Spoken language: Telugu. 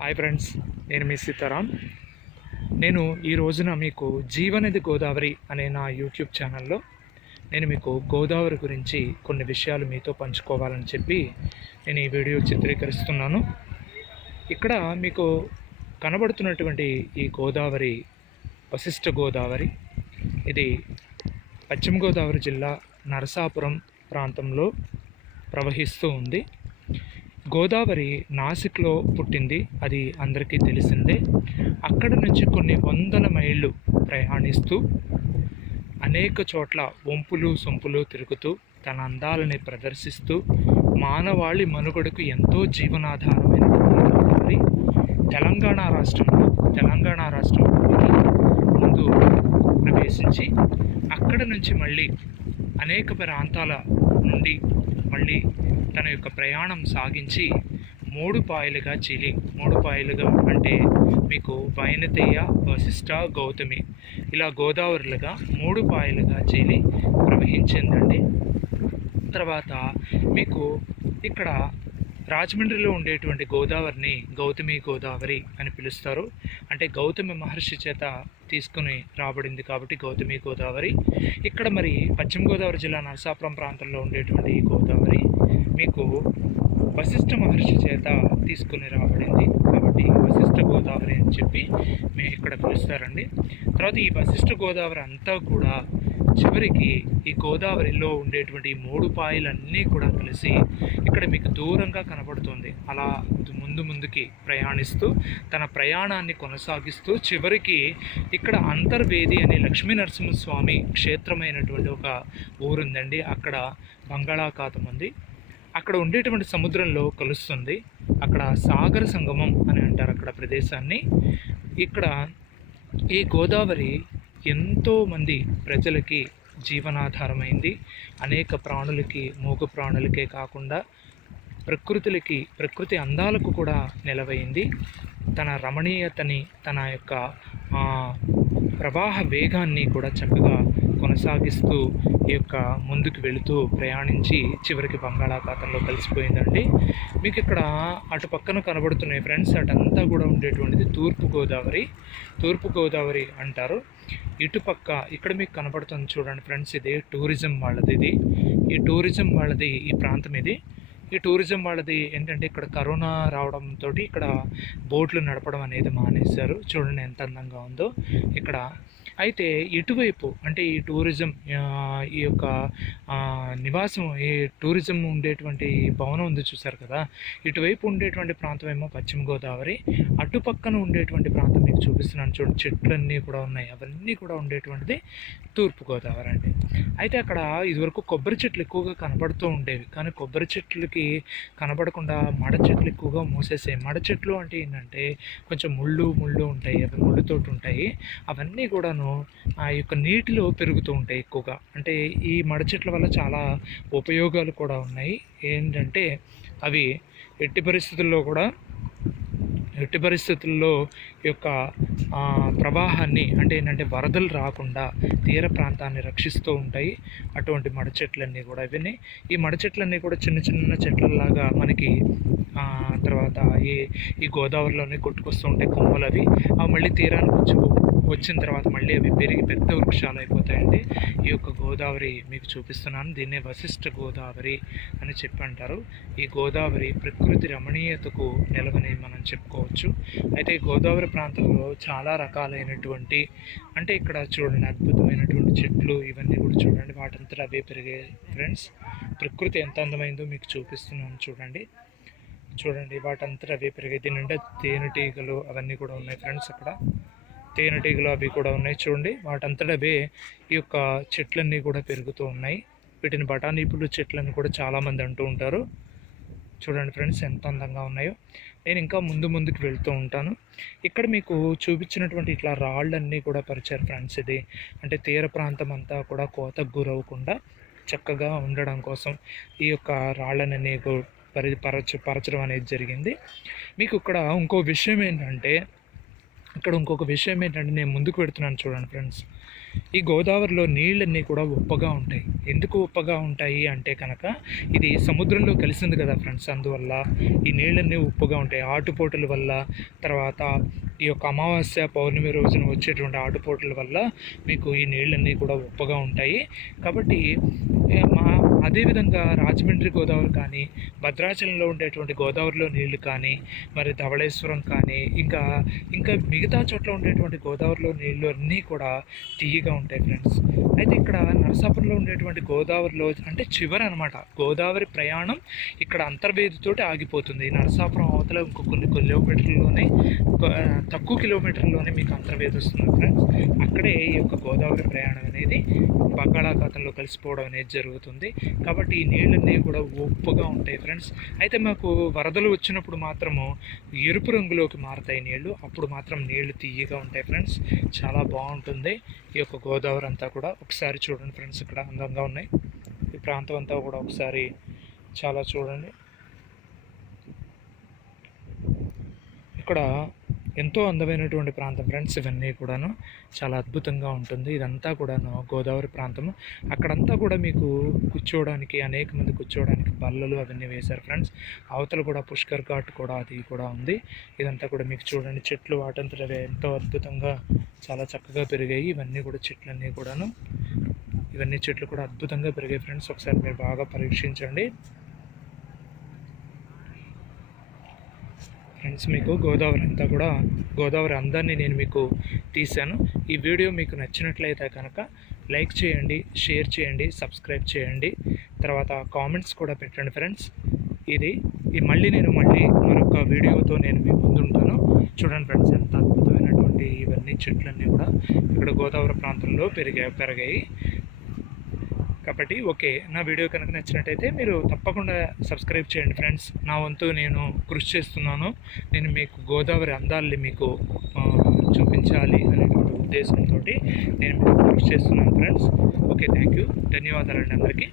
హాయ్ ఫ్రెండ్స్ నేను మీ సీతారాం. నేను ఈ రోజున మీకు జీవనది గోదావరి అనే నా యూట్యూబ్ ఛానల్లో నేను మీకు గోదావరి గురించి కొన్ని విషయాలు మీతో పంచుకోవాలని చెప్పి నేను ఈ వీడియో చిత్రీకరిస్తున్నాను. ఇక్కడ మీకు కనబడుతున్నటువంటి ఈ గోదావరి వశిష్ఠ గోదావరి ఇది పశ్చిమ గోదావరి జిల్లా నరసాపురం ప్రాంతంలో ప్రవహిస్తూ ఉంది. గోదావరి నాసిక్లో పుట్టింది. అది అందరికీ తెలిసిందే. అక్కడ నుంచి కొన్ని వందల మైళ్ళు ప్రయాణిస్తూ అనేక చోట్ల వంపులు సొంపులు తిరుగుతూ తన అందాలని ప్రదర్శిస్తూ మానవాళి మనుగడకు ఎంతో జీవనాధారమైన గోదావరి తెలంగాణ రాష్ట్రంలో తెలంగాణ రాష్ట్రంలోకి ముందు ప్రవేశించి అక్కడ నుంచి మళ్ళీ అనేక ప్రాంతాల నుండి మళ్ళీ తన యొక్క ప్రయాణం సాగించి మూడు పాయలుగా చిలి మూడు పాయలుగా అంటే మీకు వైనతేయ వశిష్ట గౌతమి ఇలా గోదావరిలుగా మూడు పాయలుగా చిలి ప్రవహించిందండి. తర్వాత మీకు ఇక్కడ రాజమండ్రిలో ఉండేటువంటి గోదావరిని గౌతమి గోదావరి అని పిలుస్తారు. అంటే గౌతమి మహర్షి చేత తీసుకుని రాబడింది కాబట్టి గౌతమి గోదావరి. ఇక్కడ మరి పశ్చిమ గోదావరి జిల్లా నరసాపురం ప్రాంతంలో ఉండేటువంటి ఈ గోదావరి మీకు వశిష్ఠ మహర్షి చేత తీసుకుని రాబడింది కాబట్టి వశిష్ఠ గోదావరి అని చెప్పి మేము ఇక్కడ పిలుస్తారండి. తర్వాత ఈ వశిష్ఠ గోదావరి అంతా కూడా చివరికి ఈ గోదావరిలో ఉండేటువంటి మూడు పాయలన్నీ కూడా కలిసి ఇక్కడ మీకు దూరంగా కనబడుతుంది. అలా ముందు ముందుకి ప్రయాణిస్తూ తన ప్రయాణాన్ని కొనసాగిస్తూ చివరికి ఇక్కడ అంతర్వేది అనే లక్ష్మీ నరసింహస్వామి క్షేత్రమైనటువంటి ఒక ఊరుందండి. అక్కడ బంగాళాఖాతం ఉంది. అక్కడ ఉండేటువంటి సముద్రంలో కలుస్తుంది. అక్కడ సాగర సంగమం అని అంటారు అక్కడ ప్రదేశాన్ని. ఇక్కడ ఈ గోదావరి ఎంతోమంది ప్రజలకి జీవనాధారమైంది. అనేక ప్రాణులకి మూగ ప్రాణులకే కాకుండా ప్రకృతులకి ప్రకృతి అందాలకు కూడా నిలవైంది. తన రమణీయతని తన యొక్క ప్రవాహ వేగాన్ని కూడా చక్కగా కొనసాగిస్తూ ఈ యొక్క ముందుకు వెళుతూ ప్రయాణించి చివరికి బంగాళాఖాతంలో కలిసిపోయిందండి. మీకు ఇక్కడ అటు పక్కన కనబడుతున్నాయి ఫ్రెండ్స్ అటంతా కూడా ఉండేటువంటిది తూర్పుగోదావరి తూర్పుగోదావరి అంటారు. ఇటుపక్క ఇక్కడ మీకు కనబడుతుంది చూడండి ఫ్రెండ్స్ ఇది టూరిజం వాళ్ళది ఇది. ఈ టూరిజం వాళ్ళది ఈ ప్రాంతం ఇది. ఈ టూరిజం వాళ్ళది ఏంటంటే ఇక్కడ కరోనా రావడంతో ఇక్కడ బోట్లు నడపడం అనేది మానేశారు. చూడండి ఎంత అందంగా ఉందో ఇక్కడ. అయితే ఇటువైపు అంటే ఈ టూరిజం ఈ యొక్క నివాసం ఈ టూరిజం ఉండేటువంటి భవనం ఉంది చూసారు కదా. ఇటువైపు ఉండేటువంటి ప్రాంతం ఏమో పశ్చిమ గోదావరి అటుపక్కన ఉండేటువంటి ప్రాంతం మీకు చూపిస్తున్నాను చూడండి. చెట్లన్నీ కూడా ఉన్నాయి. అవన్నీ కూడా ఉండేటువంటిది తూర్పు గోదావరి అండి. అయితే అక్కడ ఇదివరకు కొబ్బరి చెట్లు ఎక్కువగా కనబడుతూ ఉండేవి. కానీ కొబ్బరి చెట్లకి కనబడకుండా మడ చెట్లు ఎక్కువగా మూసేసాయి మడ చెట్లు అంటే ఏంటంటే కొంచెం ముళ్ళు ముళ్ళు ఉంటాయి అవి ముళ్ళుతోటి ఉంటాయి. అవన్నీ కూడాను ఆ యొక్క నీటిలో పెరుగుతూ ఉంటాయి ఎక్కువగా. అంటే ఈ మడ చెట్ల వల్ల చాలా ఉపయోగాలు కూడా ఉన్నాయి. ఏంటంటే అవి ఎట్టి పరిస్థితుల్లో కూడా ఎట్టి పరిస్థితుల్లో యొక్క ప్రవాహాన్ని అంటే ఏంటంటే వరదలు రాకుండా తీర ప్రాంతాన్ని రక్షిస్తూ ఉంటాయి. అటువంటి మడ చెట్లన్నీ కూడా ఇవన్నీ. ఈ మడ చెట్లన్నీ కూడా చిన్న చిన్న చెట్లలాగా మనకి తర్వాత ఈ ఈ గోదావరిలోనే కొట్టుకొస్తూ ఉంటాయి కొమ్మలు అవి అవి మళ్ళీ తీరానికి వచ్చి వచ్చిన తర్వాత మళ్ళీ అవి పెరిగి పెద్ద వృక్షాలు అయిపోతాయండి ఈ యొక్క గోదావరి మీకు చూపిస్తున్నాను. దీన్నే వశిష్ఠ గోదావరి అని చెప్పి అంటారు ఈ గోదావరి ప్రకృతి రమణీయతకు నిలవని మనం చెప్పుకోవచ్చు. అయితే ఈ గోదావరి ప్రాంతంలో చాలా రకాలైనటువంటి అంటే ఇక్కడ చూడండి అద్భుతమైనటువంటి చెట్లు ఇవన్నీ కూడా చూడండి. వాటంతా అవే పెరిగే ఫ్రెండ్స్. ప్రకృతి ఎంత అందమైందో మీకు చూపిస్తున్నాను చూడండి. చూడండి వాటంతా అవే పెరిగాయి దీని నిండా తేనెటీగలు అవన్నీ కూడా ఉన్నాయి ఫ్రెండ్స్ అక్కడ. తేనెటీగలు అవి కూడా ఉన్నాయి. చూడండి వాటంతటవే ఈ యొక్క చెట్లన్నీ కూడా పెరుగుతూ ఉన్నాయి. వీటిని బఠానీ పుల్లు చెట్లని కూడా చాలామంది అంటూ ఉంటారు. చూడండి ఫ్రెండ్స్ ఎంత అందంగా ఉన్నాయో. నేను ఇంకా ముందు ముందుకు వెళ్తూ ఉంటాను. ఇక్కడ మీకు చూపించినటువంటి ఇట్లా రాళ్ళన్నీ కూడా పరిచారు ఫ్రెండ్స్ ఇది. అంటే తీర ప్రాంతం అంతా కూడా కోతకు గురవ్వకుండా చక్కగా ఉండడం కోసం ఈ యొక్క రాళ్ళనన్నీ పరి పరచ పరచడం అనేది జరిగింది. మీకు ఇక్కడ ఇంకో విషయం ఏంటంటే ఇక్కడ ఇంకొక విషయం ఏంటంటే నేను ముందుకు పెడుతున్నాను చూడండి ఫ్రెండ్స్. ఈ గోదావరిలో నీళ్ళన్నీ కూడా ఉప్పగా ఉంటాయి. ఎందుకు ఉప్పగా ఉంటాయి అంటే కనుక ఇది సముద్రంలో కలిసింది కదా ఫ్రెండ్స్. అందువల్ల ఈ నీళ్ళన్నీ ఉప్పుగా ఉంటాయి. ఆటుపోటుల వల్ల తర్వాత ఈ యొక్క అమావాస్య పౌర్ణమి రోజున వచ్చేటువంటి ఆటుపోటుల వల్ల మీకు ఈ నీళ్ళన్నీ కూడా ఉప్పగా ఉంటాయి. కాబట్టి మా అదేవిధంగా రాజమండ్రి గోదావరి కానీ భద్రాచలంలో ఉండేటువంటి గోదావరిలో నీళ్ళు కానీ మరి ధవళేశ్వరం కానీ ఇంకా ఇంకా మిగతా చోట్ల ఉండేటువంటి గోదావరిలో నీళ్ళు అన్నీ కూడా తీయగా ఉంటాయి ఫ్రెండ్స్. అయితే ఇక్కడ నరసాపురంలో ఉండేటువంటి గోదావరిలో అంటే చివరి అనమాట గోదావరి ప్రయాణం ఇక్కడ అంతర్వేదితోటి ఆగిపోతుంది. నరసాపురం అవతల ఇంకో కొన్ని కిలోమీటర్లలోనే తక్కువ కిలోమీటర్లోనే మీకు అంతర్వేది వస్తుంది ఫ్రెండ్స్. అక్కడే ఈ యొక్క గోదావరి ప్రయాణం అనేది బంగాళాఖాతంలో కలిసిపోవడం అనేది జరుగుతుంది. కాబట్టి ఈ నీళ్ళన్నీ కూడా ఉప్పుగా ఉంటాయి ఫ్రెండ్స్. అయితే మాకు వరదలు వచ్చినప్పుడు మాత్రము ఎరుపు రంగులోకి మారుతాయి నీళ్ళు అప్పుడు మాత్రం నీళ్ళు తీయగా ఉంటాయి ఫ్రెండ్స్. చాలా బాగుంటుంది. ఈ యొక్క గోదావరి అంతా కూడా ఒకసారి చూడండి ఫ్రెండ్స్. ఇక్కడ అందంగా ఉన్నాయి. ఈ ప్రాంతం అంతా కూడా ఒకసారి చాలా చూడండి. ఇక్కడ ఎంతో అందమైనటువంటి ప్రాంతం ఫ్రెండ్స్ ఇవన్నీ కూడాను. చాలా అద్భుతంగా ఉంటుంది. ఇదంతా కూడాను గోదావరి ప్రాంతము. అక్కడంతా కూడా మీకు కూర్చోవడానికి అనేక మంది కూర్చోవడానికి బల్లలు అవన్నీ వేశారు ఫ్రెండ్స్. అవతల కూడా పుష్కర్ ఘాట్ కూడా అది కూడా ఉంది. ఇదంతా కూడా మీకు చూడండి. చెట్లు వాటంతట ఎంతో అద్భుతంగా చాలా చక్కగా పెరిగాయి. ఇవన్నీ కూడా చెట్లన్నీ కూడాను. ఇవన్నీ చెట్లు కూడా అద్భుతంగా పెరిగాయి ఫ్రెండ్స్. ఒకసారి మీరు బాగా పరీక్షించండి. ఫ్రెండ్స్ మీకు గోదావరి అంతా కూడా గోదావరి అందాన్ని నేను మీకు తీశాను. ఈ వీడియో మీకు నచ్చినట్లయితే కనుక లైక్ చేయండి షేర్ చేయండి సబ్స్క్రైబ్ చేయండి. తర్వాత కామెంట్స్ కూడా పెట్టండి ఫ్రెండ్స్. ఇది ఈ మళ్ళీ నేను మళ్ళీ మరొక వీడియోతో నేను మీ ముందు ఉంటాను చూడండి ఫ్రెండ్స్ ఎంత అద్భుతమైనటువంటి ఇవన్నీ చెట్లన్నీ కూడా ఇక్కడ గోదావరి ప్రాంతంలో పెరిగా పెరిగాయి. కాబట్టి ఓకే నా వీడియో కనుక నచ్చినట్టయితే మీరు తప్పకుండా సబ్స్క్రైబ్ చేయండి ఫ్రెండ్స్. నా వంతు నేను కృషి చేస్తున్నాను. నేను మీకు గోదావరి అందాల్ని మీకు చూపించాలి అనేటువంటి ఉద్దేశంతో నేను మీకు కృషి చేస్తున్నాను ఫ్రెండ్స్. ఓకే థ్యాంక్ యూ ధన్యవాదాలండి అందరికీ.